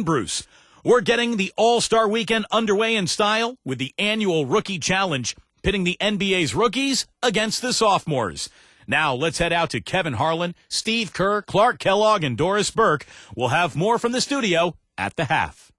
and Bruce. We're getting the All-Star Weekend underway in style with the annual Rookie Challenge, pitting the NBA's rookies against the sophomores. Now let's head out to Kevin Harlan, Steve Kerr, Clark Kellogg, and Doris Burke. We'll have more from the studio at the half.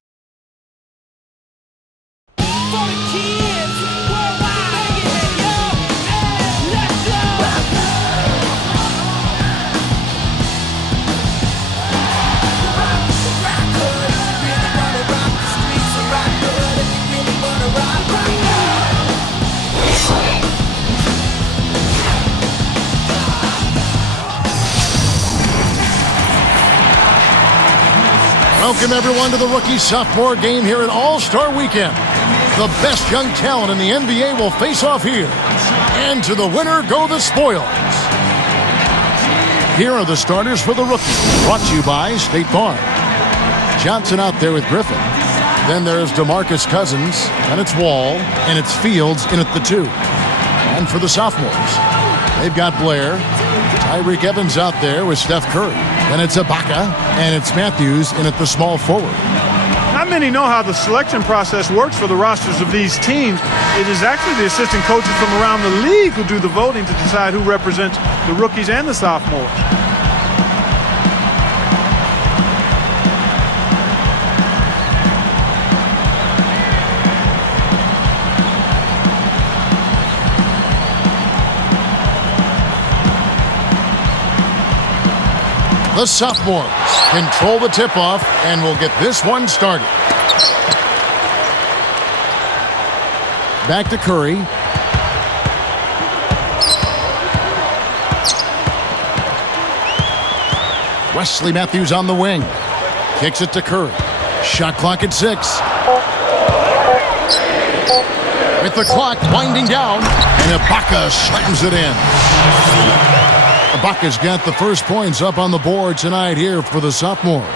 Welcome, everyone, to the Rookie-Sophomore game here at All-Star Weekend. The best young talent in the NBA will face off here. And to the winner go the spoils. Here are the starters for the rookies, brought to you by State Farm. Johnson out there with Griffin. Then there's DeMarcus Cousins, and it's Wall, and it's Fields in at the 2. And for the sophomores, they've got Blair, Tyreek Evans out there with Steph Curry. Then it's Ibaka, and it's Matthews in at the small forward. Not many know how the selection process works for the rosters of these teams. It is actually the assistant coaches from around the league who do the voting to decide who represents the rookies and the sophomores. The sophomores control the tip-off and will get this one started. Back to Curry. Wesley Matthews on the wing. Kicks it to Curry. Shot clock at 6. With the clock winding down, and Ibaka slams it in. Ibaka's got the first points up on the board tonight here for the sophomores.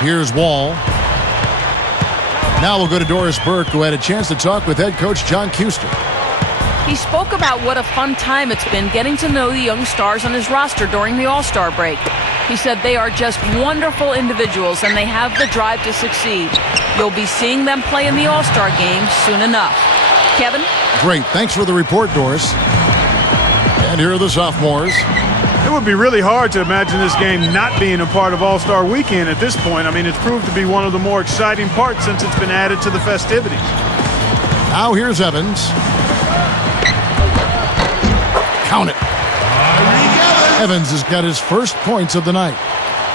Here's Wall. Now we'll go to Doris Burke, who had a chance to talk with head coach John Kuster. He spoke about what a fun time it's been getting to know the young stars on his roster during the All-Star break. He said they are just wonderful individuals and they have the drive to succeed. You'll be seeing them play in the All-Star game soon enough. Kevin? Great. Thanks for the report, Doris. And here are the sophomores. It would be really hard to imagine this game not being a part of All-Star Weekend at this point. I mean, it's proved to be one of the more exciting parts since it's been added to the festivities. Now here's Evans. Count it. Evans has got his first points of the night.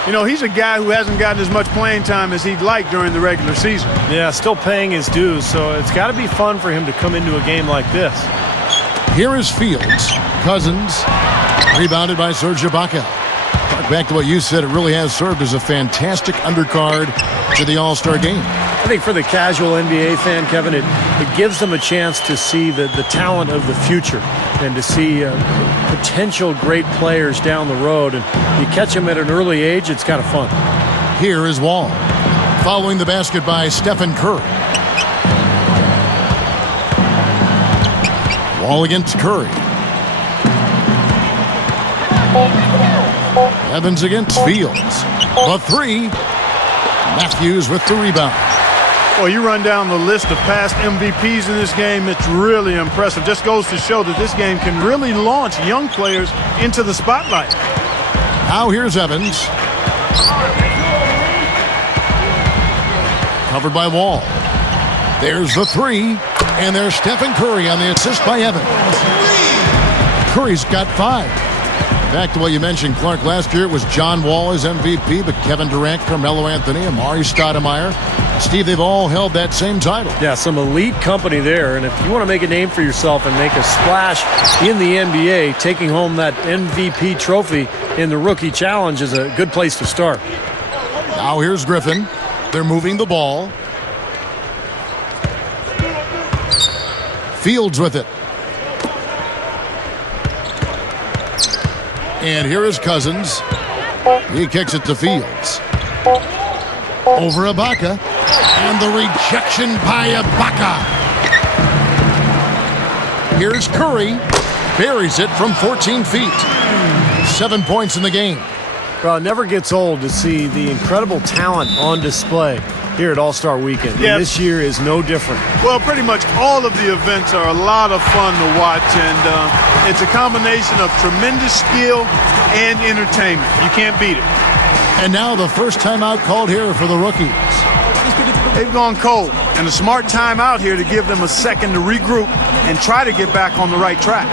You know, he's a guy who hasn't gotten as much playing time as he'd like during the regular season. Yeah, still paying his dues, so it's got to be fun for him to come into a game like this. Here is Fields. Cousins. Rebounded by Serge Ibaka. Back to what you said, it really has served as a fantastic undercard to the All-Star game. I think for the casual NBA fan, Kevin, it gives them a chance to see the talent of the future and to see potential great players down the road. And you catch them at an early age, it's kind of fun. Here is Wall. Following the basket by Stephen Curry. Wall against Curry. Evans against Fields. The 3. Matthews with the rebound. Well, you run down the list of past MVPs in this game, it's really impressive. Just goes to show that this game can really launch young players into the spotlight. Now here's Evans. Covered by Wall. There's the 3. And there's Stephen Curry on the assist by Evans. Curry's got 5. Back to what you mentioned, Clark, last year it was John Wall as MVP, but Kevin Durant, Carmelo Anthony, Amari Stoudemire, Steve, they've all held that same title. Yeah, some elite company there, and if you want to make a name for yourself and make a splash in the NBA, taking home that MVP trophy in the Rookie Challenge is a good place to start. Now here's Griffin. They're moving the ball. Fields with it. And here is Cousins. He kicks it to Fields. Over Ibaka. And the rejection by Ibaka. Here's Curry. Buries it from 14 feet. 7 points in the game. Well, it never gets old to see the incredible talent on display here at All-Star Weekend. Yes. And this year is no different. Well, pretty much all of the events are a lot of fun to watch, and it's a combination of tremendous skill and entertainment. You can't beat it. And now the first timeout called here for the rookies. They've gone cold, and a smart timeout here to give them a second to regroup and try to get back on the right track.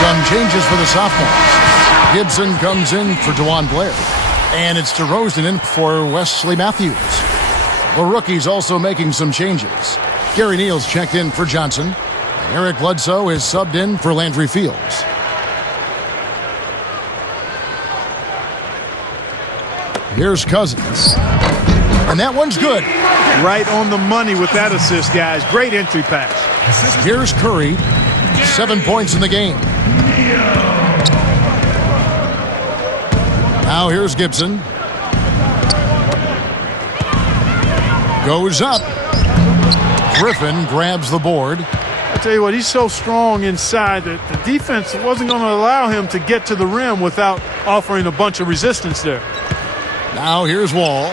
Some changes for the sophomores. Gibson comes in for DeJuan Blair. And it's DeRozan in for Wesley Matthews. The rookies also making some changes. Gary Neal's checked in for Johnson. And Eric Bledsoe is subbed in for Landry Fields. Here's Cousins. And that one's good. Right on the money with that assist, guys. Great entry pass. Here's Curry. 7 points in the game. Now here's Gibson. Goes up. Griffin grabs the board. I tell you what, he's so strong inside that the defense wasn't going to allow him to get to the rim without offering a bunch of resistance there. Now here's Wall.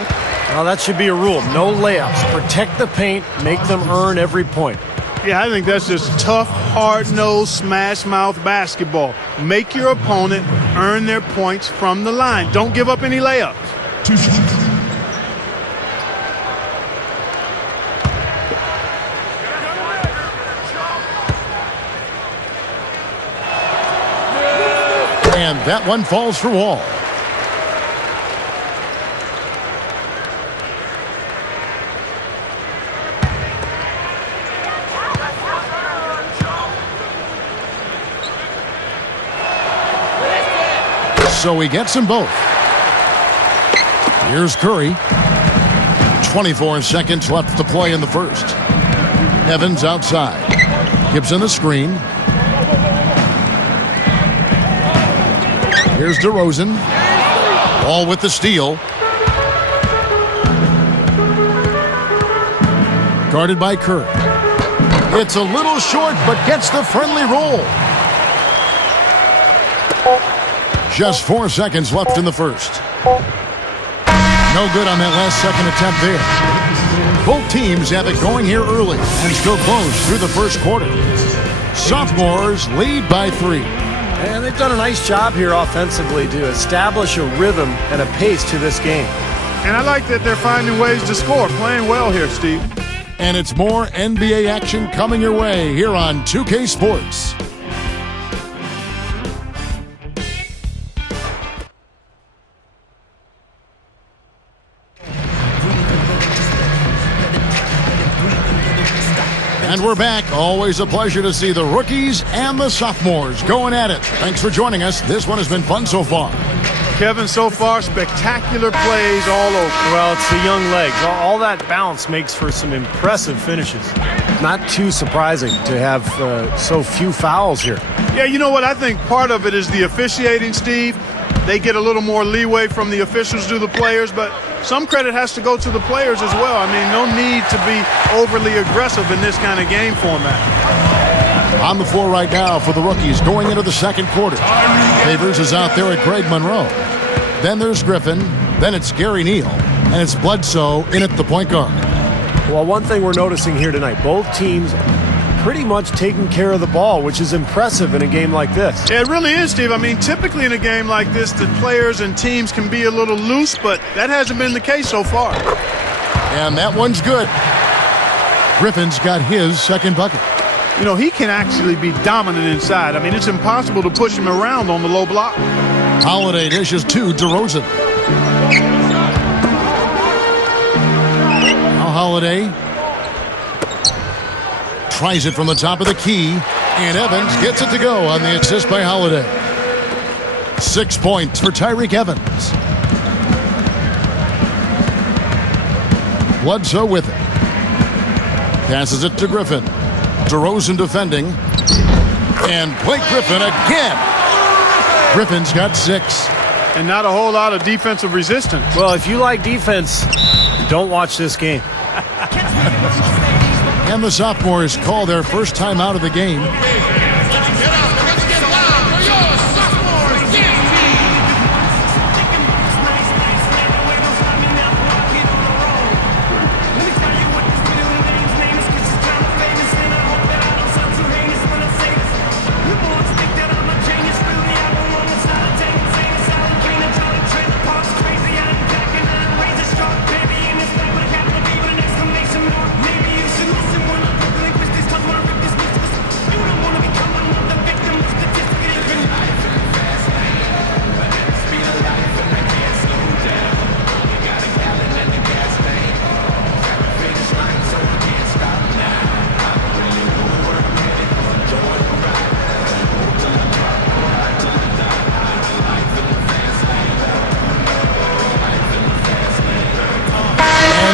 Well, that should be a rule. No layups. Protect the paint. Make them earn every point. Yeah, I think that's just tough, hard-nosed, smash-mouth basketball. Make your opponent earn their points from the line. Don't give up any layups. And that one falls for Wall. So he gets them both. Here's Curry. 24 seconds left to play in the first. Evans outside. Gibson the screen. Here's DeRozan. Ball with the steal. Guarded by Curry. It's a little short, but gets the friendly roll. Just 4 seconds left in the first. No good on that last second attempt there. Both teams have it going here early and still close through the first quarter. Sophomores lead by 3. And they've done a nice job here offensively to establish a rhythm and a pace to this game. And I like that they're finding ways to score. Playing well here, Steve. And it's more NBA action coming your way here on 2K Sports. And we're back. Always a pleasure to see the rookies and the sophomores going at it. Thanks for joining us. This one has been fun so far. Kevin, so far, spectacular plays all over. Well, it's the young legs. All that bounce makes for some impressive finishes. Not too surprising to have so few fouls here. Yeah, you know what? I think part of it is the officiating, Steve. They get a little more leeway from the officials to the players, but some credit has to go to the players as well. I mean, no need to be overly aggressive in this kind of game format. On the floor right now for the rookies going into the second quarter. Favors is out there at Greg Monroe. Then there's Griffin. Then it's Gary Neal. And it's Bledsoe in at the point guard. Well, one thing we're noticing here tonight, both teams pretty much taking care of the ball, which is impressive in a game like this. Yeah, it really is, Steve. I mean, typically in a game like this, the players and teams can be a little loose, but that hasn't been the case so far. And that one's good. Griffin's got his second bucket. You know, he can actually be dominant inside. I mean, it's impossible to push him around on the low block. Holiday dishes to DeRozan. Holiday tries it from the top of the key, and Evans gets it to go on the assist by Holiday. 6 points for Tyreke Evans. Bledsoe with it. Passes it to Griffin. DeRozan defending. And Blake Griffin again. Griffin's got 6. And not a whole lot of defensive resistance. Well, if you like defense, don't watch this game. And the Sophomores call their first time out of the game.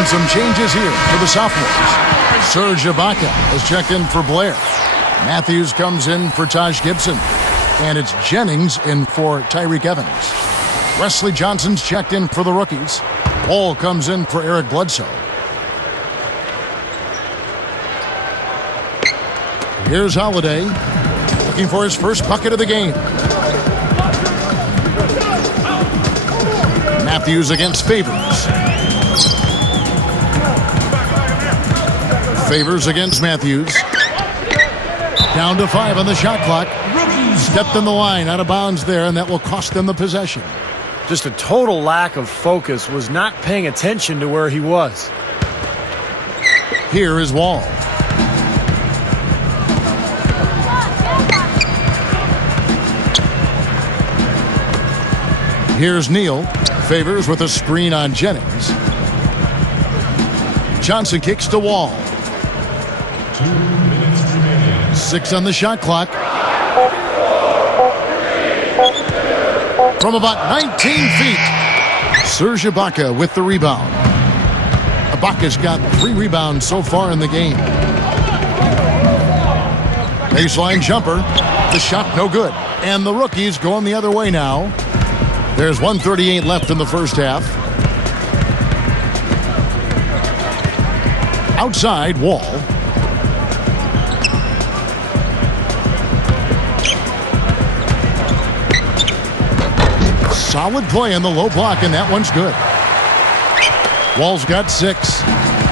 Some changes here for the sophomores. Serge Ibaka has checked in for Blair. Matthews comes in for Taj Gibson. And it's Jennings in for Tyreke Evans. Wesley Johnson's checked in for the rookies. Paul comes in for Eric Bledsoe. Here's Holiday looking for his first bucket of the game. Matthews against Favors. Favors against Matthews. Down to 5 on the shot clock. Stepped in the line, out of bounds there, and that will cost them the possession. Just a total lack of focus, was not paying attention to where he was. Here is Wall. Here's Neal. Favors with a screen on Jennings. Johnson kicks to Wall. 6 on the shot clock. From about 19 feet, Serge Ibaka with the rebound. Ibaka's got 3 rebounds so far in the game. Baseline jumper. The shot no good. And the rookies going the other way now. There's 1:38 left in the first half. Outside, Wall. Solid play in the low block, and that one's good. Wall's got 6.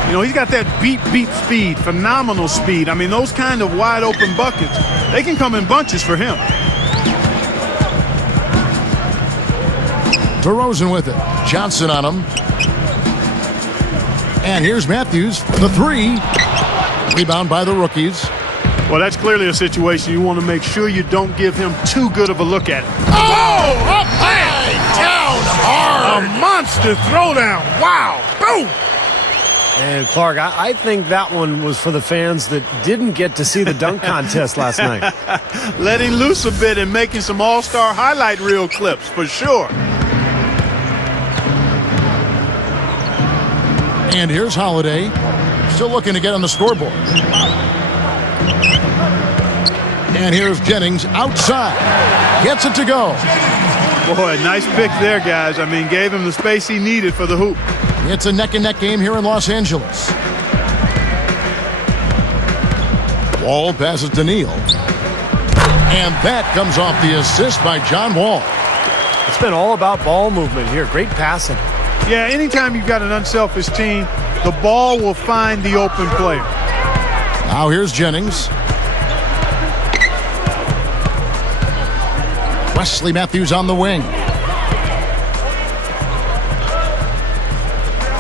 You know, he's got that beat speed, phenomenal speed. I mean, those kind of wide open buckets, they can come in bunches for him. DeRozan with it. Johnson on him. And here's Matthews for the 3. Rebound by the rookies. Well, that's clearly a situation you want to make sure you don't give him too good of a look at it. Oh, up high, down hard. A monster throwdown. Wow. Boom. And Clark, I think that one was for the fans that didn't get to see the dunk contest last night. Letting loose a bit and making some all-star highlight reel clips, for sure. And here's Holiday, still looking to get on the scoreboard. And here's Jennings outside. Gets it to go. Boy, nice pick there, guys. I mean, gave him the space he needed for the hoop. It's a neck-and-neck game here in Los Angeles. Wall passes to Neal. And that comes off the assist by John Wall. It's been all about ball movement here. Great passing. Yeah, anytime you've got an unselfish team, the ball will find the open player. Now here's Jennings. Wesley Matthews on the wing.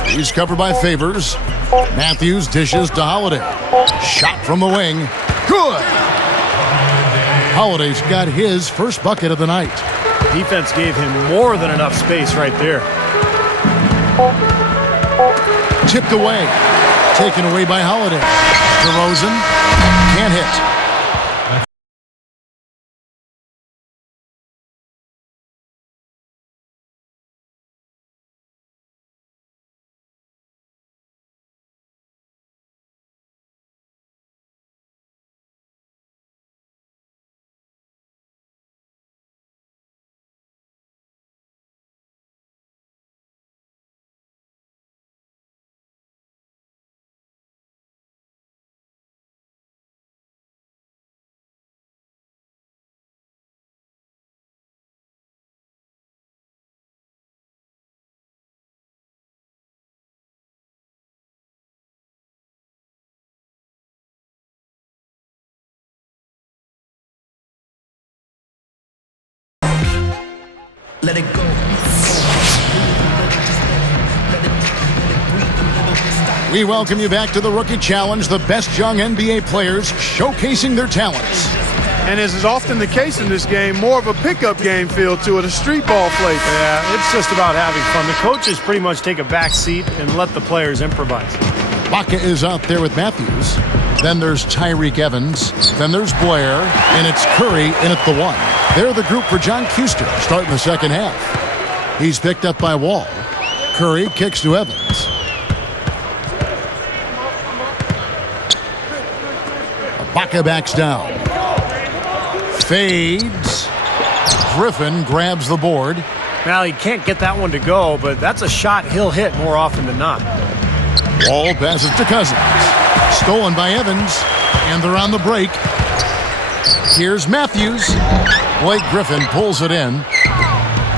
He's covered by Favors. Matthews dishes to Holiday. Shot from the wing. Good. Holiday's got his first bucket of the night. Defense gave him more than enough space right there. Tipped away. Taken away by Holiday. DeRozan can't hit. Let it go. We welcome you back to the Rookie Challenge, the best young NBA players showcasing their talents. And as is often the case in this game, more of a pickup game feel to it, a street ball flavor. Yeah, it's just about having fun. The coaches pretty much take a back seat and let the players improvise. Baca is out there with Matthews. Then there's Tyreke Evans. Then there's Blair. And it's Curry in at the 1. They're the group for John Kuster starting the second half. He's picked up by Wall. Curry kicks to Evans. Baca backs down. Fades. Griffin grabs the board. Now, he can't get that one to go, but that's a shot he'll hit more often than not. Wall passes to Cousins. Stolen by Evans. And they're on the break. Here's Matthews. Blake Griffin pulls it in.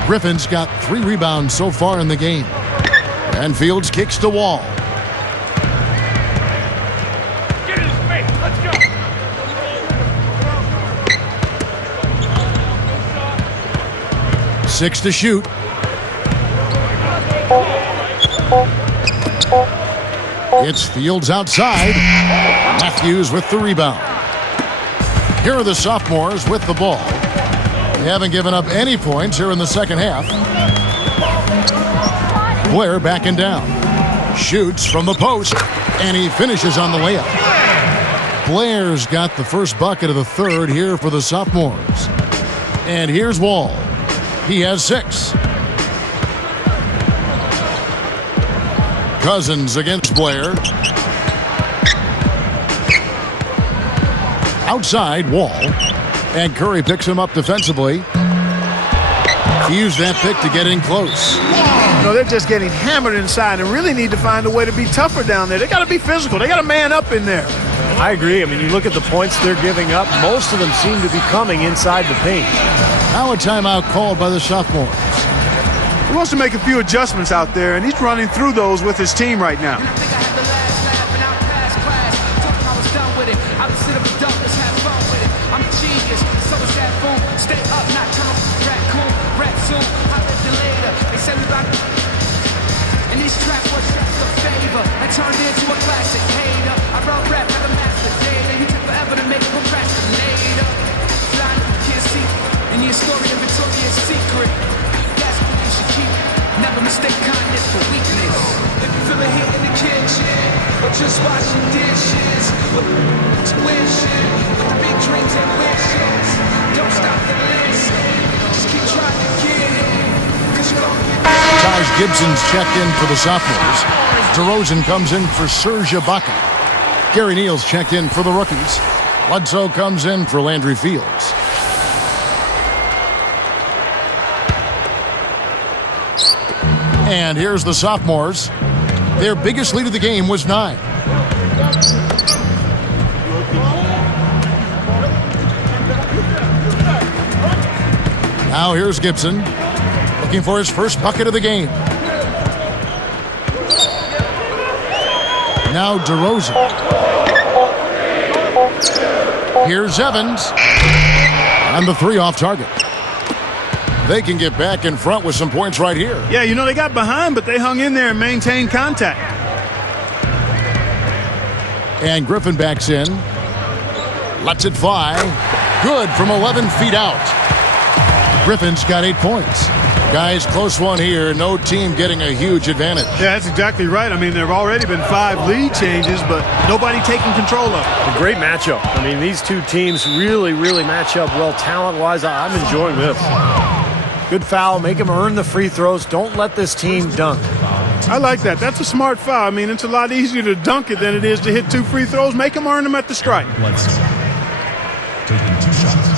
Griffin's got 3 rebounds so far in the game. And Fields kicks to Wall. Get in space. Let's go. 6 to shoot. It's Fields outside. Matthews with the rebound. Here are the sophomores with the ball. They haven't given up any points here in the second half. Blair backing down. Shoots from the post, and he finishes on the layup. Blair's got the first bucket of the third here for the sophomores. And here's Wall. He has 6. Cousins against Blair. Outside, Wall. And Curry picks him up defensively. He used that pick to get in close. You know, they're just getting hammered inside and really need to find a way to be tougher down there. They got to be physical. They got to man up in there. I agree. I mean, you look at the points they're giving up, most of them seem to be coming inside the paint. Now a timeout called by the sophomores. He wants to make a few adjustments out there, and he's running through those with his team right now. Turned into a classic hater. I wrote rap like a master data. He took forever to make a procrastinator. Blind can't see in your story a victorious secret. That's what you should keep. Never mistake kindness for weakness. If you feel a heat in the kitchen, or just washing dishes, wishing with the big dreams and wishes. Don't stop to listen. Just keep trying to get it. 'Cause you're gonna get it. Taj Gibson's checked in for the sophomores. DeRozan comes in for Serge Ibaka. Gary Neal's checked in for the rookies. Bledsoe comes in for Landry Fields. And here's the sophomores. Their biggest lead of the game was 9. Now here's Gibson, looking for his first bucket of the game. Now DeRozan. Here's Evans. And the 3 off target. They can get back in front with some points right here. Yeah, you know, they got behind, but they hung in there and maintained contact. And Griffin backs in. Lets it fly. Good from 11 feet out. Griffin's got 8 points. Guys, close one here. No team getting a huge advantage. Yeah, that's exactly right. I mean, there have already been 5 lead changes, but nobody taking control of it. A great matchup. I mean, these two teams really match up well talent-wise. I'm enjoying this. Good foul. Make them earn the free throws. Don't let this team dunk. I like that. That's a smart foul. I mean, it's a lot easier to dunk it than it is to hit 2 free throws. Make them earn them at the stripe. Taking 2 shots.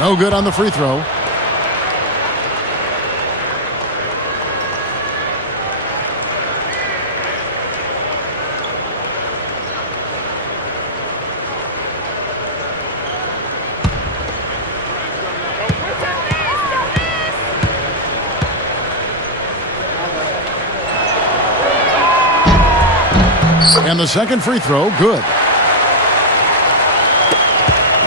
No good on the free throw. And the second free throw, good.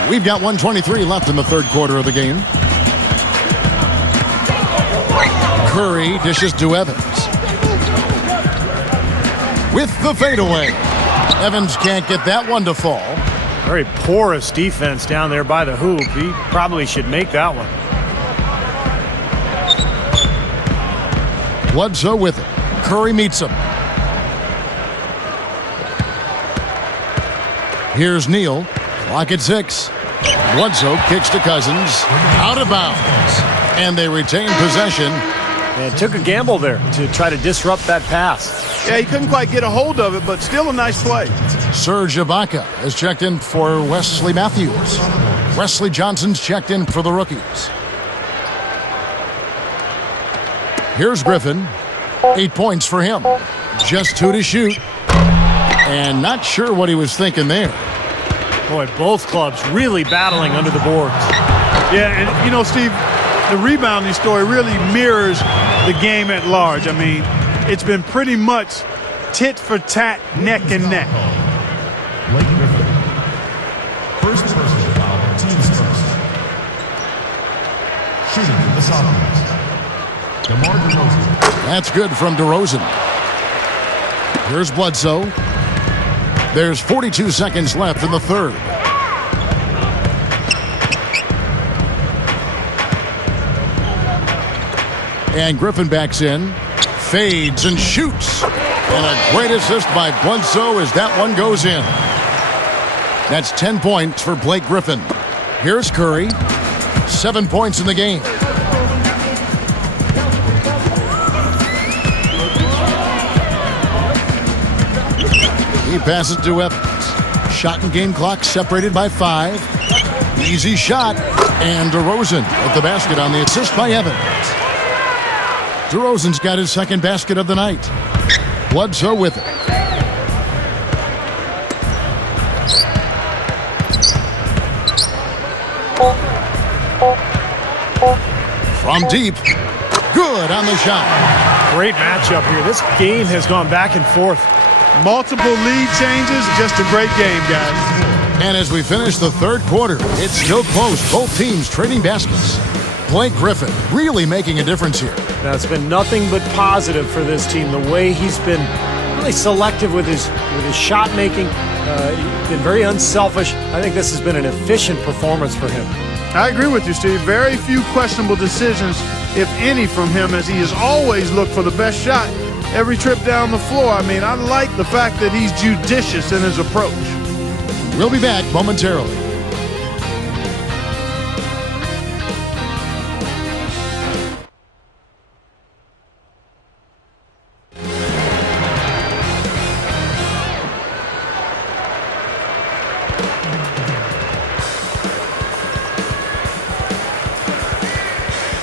We've got 1:23 left in the third quarter of the game. Curry dishes to Evans. With the fadeaway. Evans can't get that one to fall. Very porous defense down there by the hoop. He probably should make that one. Bledsoe with it. Curry meets him. Here's Neal. Clock at 6. Bledsoe kicks to Cousins. Out of bounds. And they retain possession. And took a gamble there to try to disrupt that pass. Yeah, he couldn't quite get a hold of it, but still a nice play. Serge Ibaka has checked in for Wesley Matthews. Wesley Johnson's checked in for the rookies. Here's Griffin. 8 points for him. Just 2 to shoot. And not sure what he was thinking there. Boy, both clubs really battling under the boards. Yeah, and you know, Steve, the rebounding story really mirrors the game at large. I mean, it's been pretty much tit for tat, neck and neck. Blake Griffin. First personal foul, team's first. Shooting for the Sophomores. DeMar DeRozan. That's good from DeRozan. Here's Bledsoe. There's 42 seconds left in the third. And Griffin backs in, fades and shoots. And a great assist by Bledsoe as that one goes in. That's 10 points for Blake Griffin. Here's Curry. 7 points in the game. He passes to Evans. Shot and game clock separated by 5. Easy shot. And DeRozan at the basket on the assist by Evans. DeRozan's got his second basket of the night. Bledsoe with it. From deep. Good on the shot. Great matchup here. This game has gone back and forth. Multiple lead changes, just a great game, guys. And as we finish the third quarter, it's still close. Both teams trading baskets. Blake Griffin really making a difference here. Now, it's been nothing but positive for this team. The way he's been really selective with his shot making, been very unselfish. I think this has been an efficient performance for him. I agree with you, Steve. Very few questionable decisions, if any, from him, as he has always looked for the best shot every trip down the floor. I mean, I like the fact that he's judicious in his approach. We'll be back momentarily.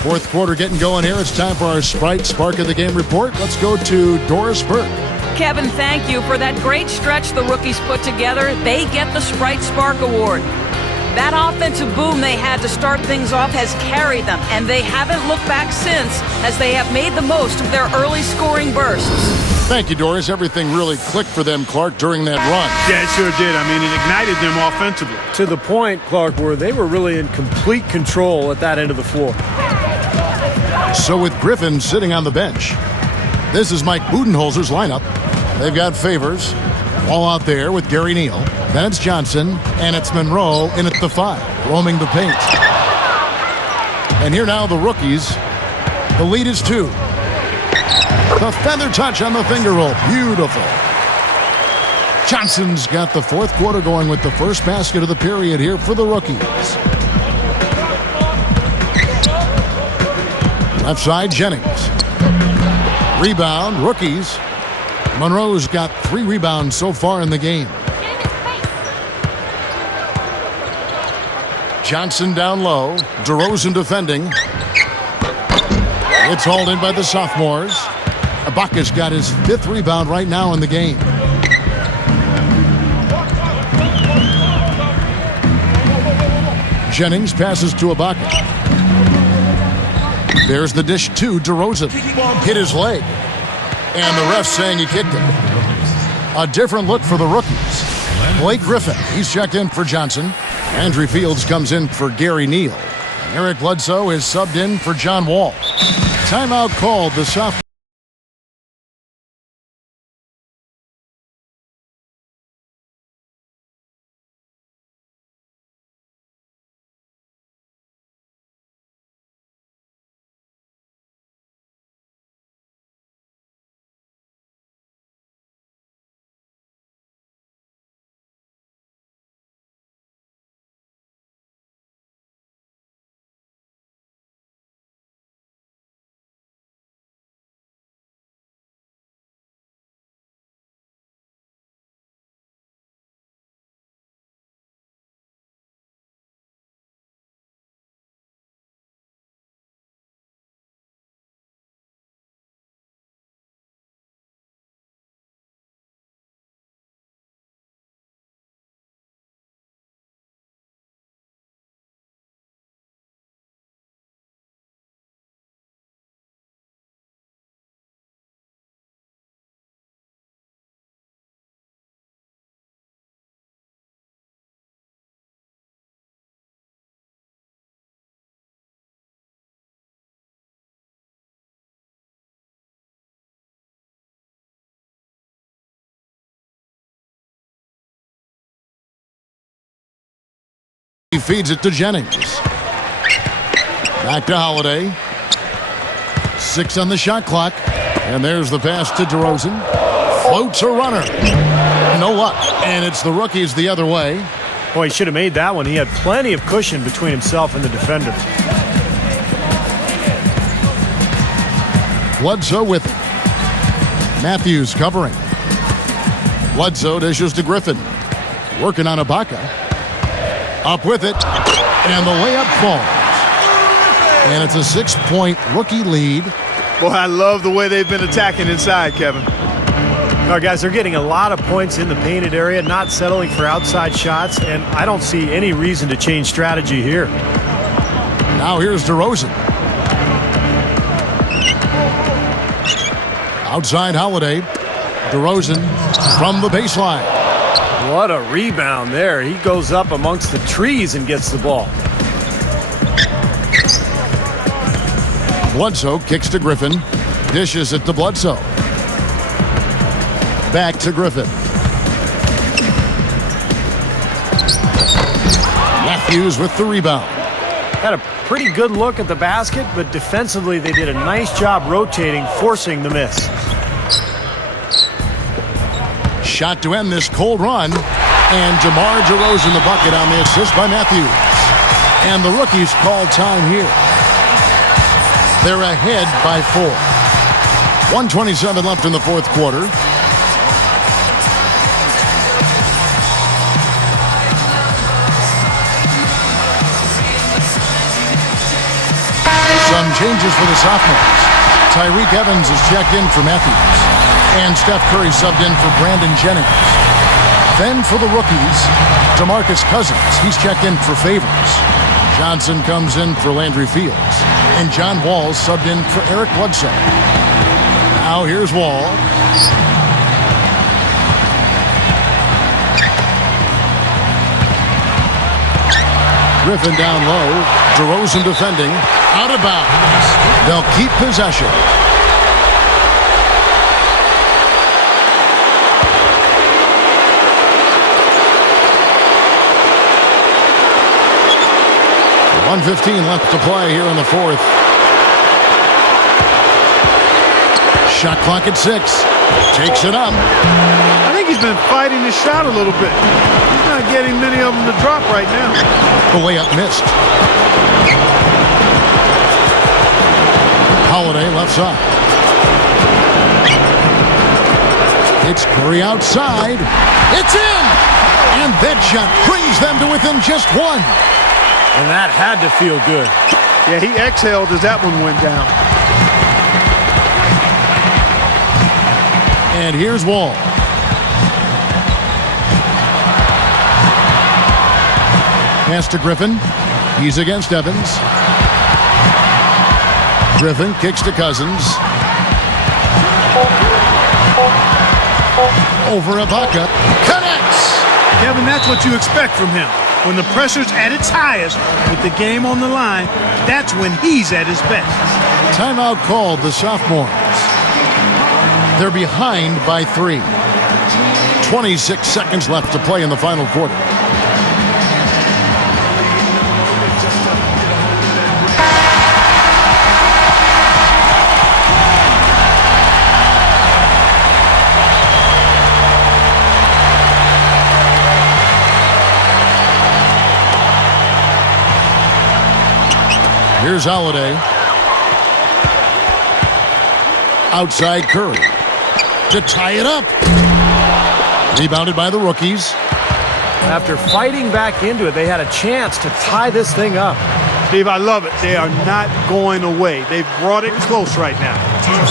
Fourth quarter getting going here. It's time for our Sprite Spark of the Game report. Let's go to Doris Burke. Kevin, thank you for that great stretch the rookies put together. They get the Sprite Spark Award. That offensive boom they had to start things off has carried them, and they haven't looked back since as they have made the most of their early scoring bursts. Thank you, Doris. Everything really clicked for them, Clark, during that run. Yeah, it sure did. I mean, it ignited them offensively. To the point, Clark, where they were really in complete control at that end of the floor. So with Griffin sitting on the bench, This is Mike Budenholzer's lineup. They've got Favors all out there with Gary Neal. Then it's Johnson, and it's Monroe in at the 5, roaming the paint. And here now the rookies. The lead is 2. The feather touch on the finger roll. Beautiful. Johnson's got the fourth quarter going with the first basket of the period here for the rookies. Left side, Jennings. Rebound, rookies. Monroe's got 3 rebounds so far in the game. Johnson down low. DeRozan defending. It's hauled in by the sophomores. Ibaka's got his 5th rebound right now in the game. Jennings passes to Ibaka. There's the dish to DeRozan. Hit his leg. And the ref saying he kicked him. A different look for the rookies. Blake Griffin, he's checked in for Johnson. Andrew Fields comes in for Gary Neal. And Eric Bledsoe is subbed in for John Wall. Timeout called. The sophomore. He feeds it to Jennings. Back to Holiday. 6 on the shot clock. And there's the pass to DeRozan. Floats a runner. No luck. And it's the rookies the other way. Boy, he should have made that one. He had plenty of cushion between himself and the defender. Bledsoe with it. Matthews covering. Bledsoe dishes to Griffin. Working on Ibaka. Up with it, and the layup falls. And it's a 6-point rookie lead. Boy, I love the way they've been attacking inside, Kevin. All right, guys, they're getting a lot of points in the painted area, not settling for outside shots, and I don't see any reason to change strategy here. Now here's DeRozan. Outside Holiday. DeRozan from the baseline. What a rebound there. He goes up amongst the trees and gets the ball. Bledsoe kicks to Griffin. Dishes it to Bledsoe. Back to Griffin. Matthews with the rebound. Had a pretty good look at the basket, but defensively they did a nice job rotating, forcing the miss. Shot to end this cold run. And DeMar DeRozan the bucket on the assist by Matthews. And the rookies call time here. They're ahead by 4. 1:27 left in the fourth quarter. Some changes for the sophomores. Tyreek Evans is checked in for Matthews. And Steph Curry subbed in for Brandon Jennings. Then for the rookies, DeMarcus Cousins. He's checked in for Favors. Johnson comes in for Landry Fields. And John Wall subbed in for Eric Bledsoe. Now here's Wall. Griffin down low. DeRozan defending. Out of bounds. They'll keep possession. 1:15 left to play here in the fourth. Shot clock at 6. Takes it up. I think he's been fighting his shot a little bit. He's not getting many of them to drop right now. The layup missed. Holiday left side. It's Curry outside. It's in! And that shot brings them to within just one. And that had to feel good. Yeah, he exhaled as that one went down. And here's Wall. Pass to Griffin. He's against Evans. Griffin kicks to Cousins. Over Ibaka. Connects! Kevin, that's what you expect from him. When the pressure's at its highest, with the game on the line, that's when he's at his best. Timeout called the Sophomores. They're behind by 3. 26 seconds left to play in the final quarter. Here's Holiday. Outside Curry. To tie it up. Rebounded by the rookies. After fighting back into it, they had a chance to tie this thing up. Steve, I love it. They are not going away. They've brought it close right now.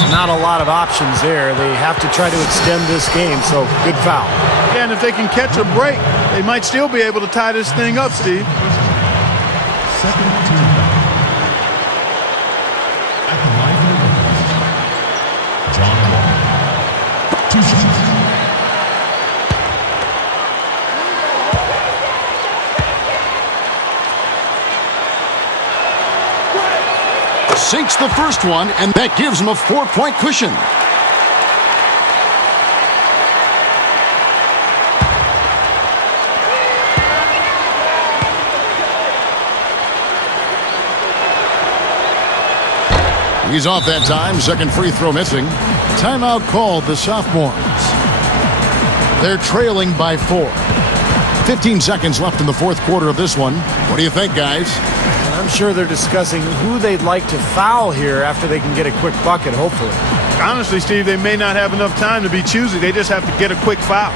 Not a lot of options there. They have to try to extend this game, so good foul. Yeah, and if they can catch a break, they might still be able to tie this thing up, Steve. Second team foul. At the line for the Lakers, John Wall. 2 shots. Sinks the first one, and that gives him a 4-point cushion. He's off that time. Second free throw missing. Timeout called the Sophomores. They're trailing by 4. 15 seconds left in the fourth quarter of this one. What do you think, guys? I'm sure they're discussing who they'd like to foul here after they can get a quick bucket, hopefully. Honestly, Steve, they may not have enough time to be choosy. They just have to get a quick foul.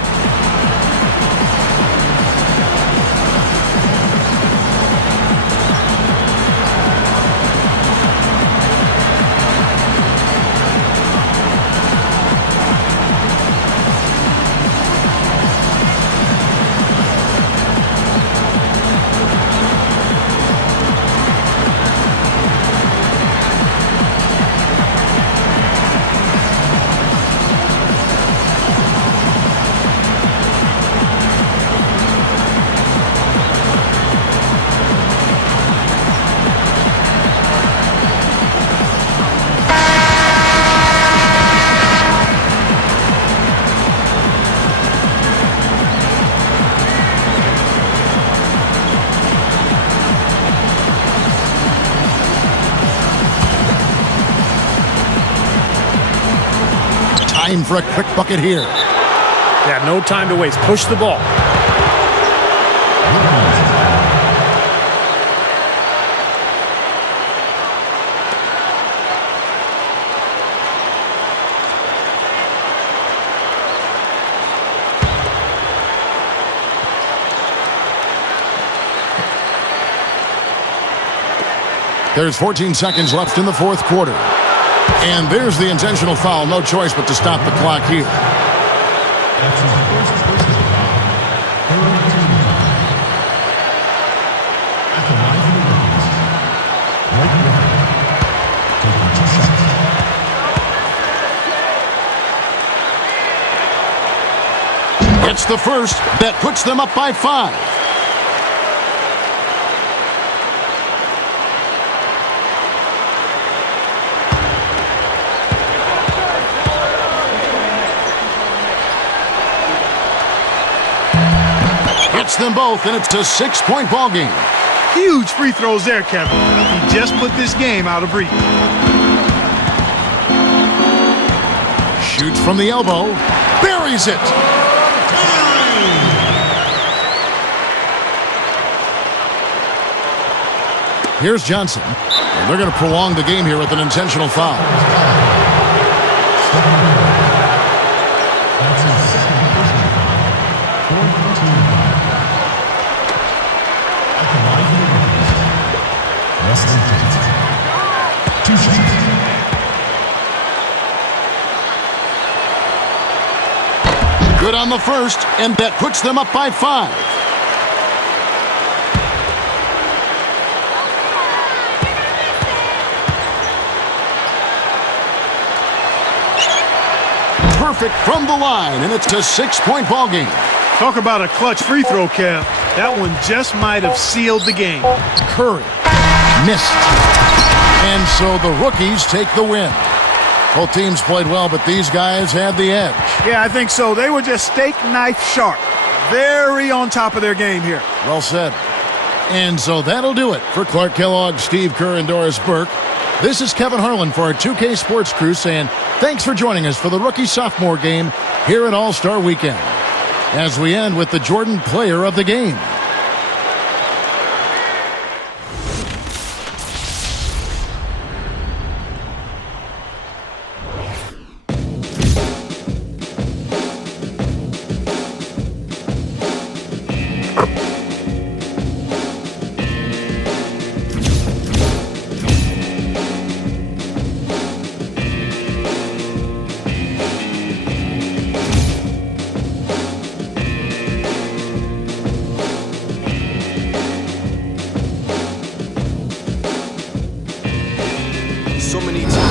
Time for a quick bucket here. Yeah, no time to waste. Push the ball. There's 14 seconds left in the fourth quarter. And there's the intentional foul. No choice but to stop the clock here. That's his first personal foul. Third team foul. At the line for the Lakers, Blake Griffin. Taking 2 shots. It's the first that puts them up by 5. Hits them both, and it's a 6-point ball game. Huge free throws there, Kevin. He just put this game out of reach. Shoots from the elbow. Buries it. Here's Johnson. And they're going to prolong the game here with an intentional foul. That's his second personal foul. 4th team foul. At the line for the Rockets, Wesley Johnson. 2 shots. Good on the first, and that puts them up by 5. Perfect from the line, and it's a 6-point ball game. Talk about a clutch free throw, Kev. That one just might have sealed the game. Curry missed. And so the rookies take the win. Both teams played well, but these guys had the edge. Yeah, I think so. They were just steak knife sharp. Very on top of their game here. Well said. And so that'll do it for Clark Kellogg, Steve Kerr, and Doris Burke. This is Kevin Harlan for our 2K Sports Crew saying thanks for joining us for the rookie-sophomore game here at All-Star Weekend. As we end with the Jordan Player of the Game. So many times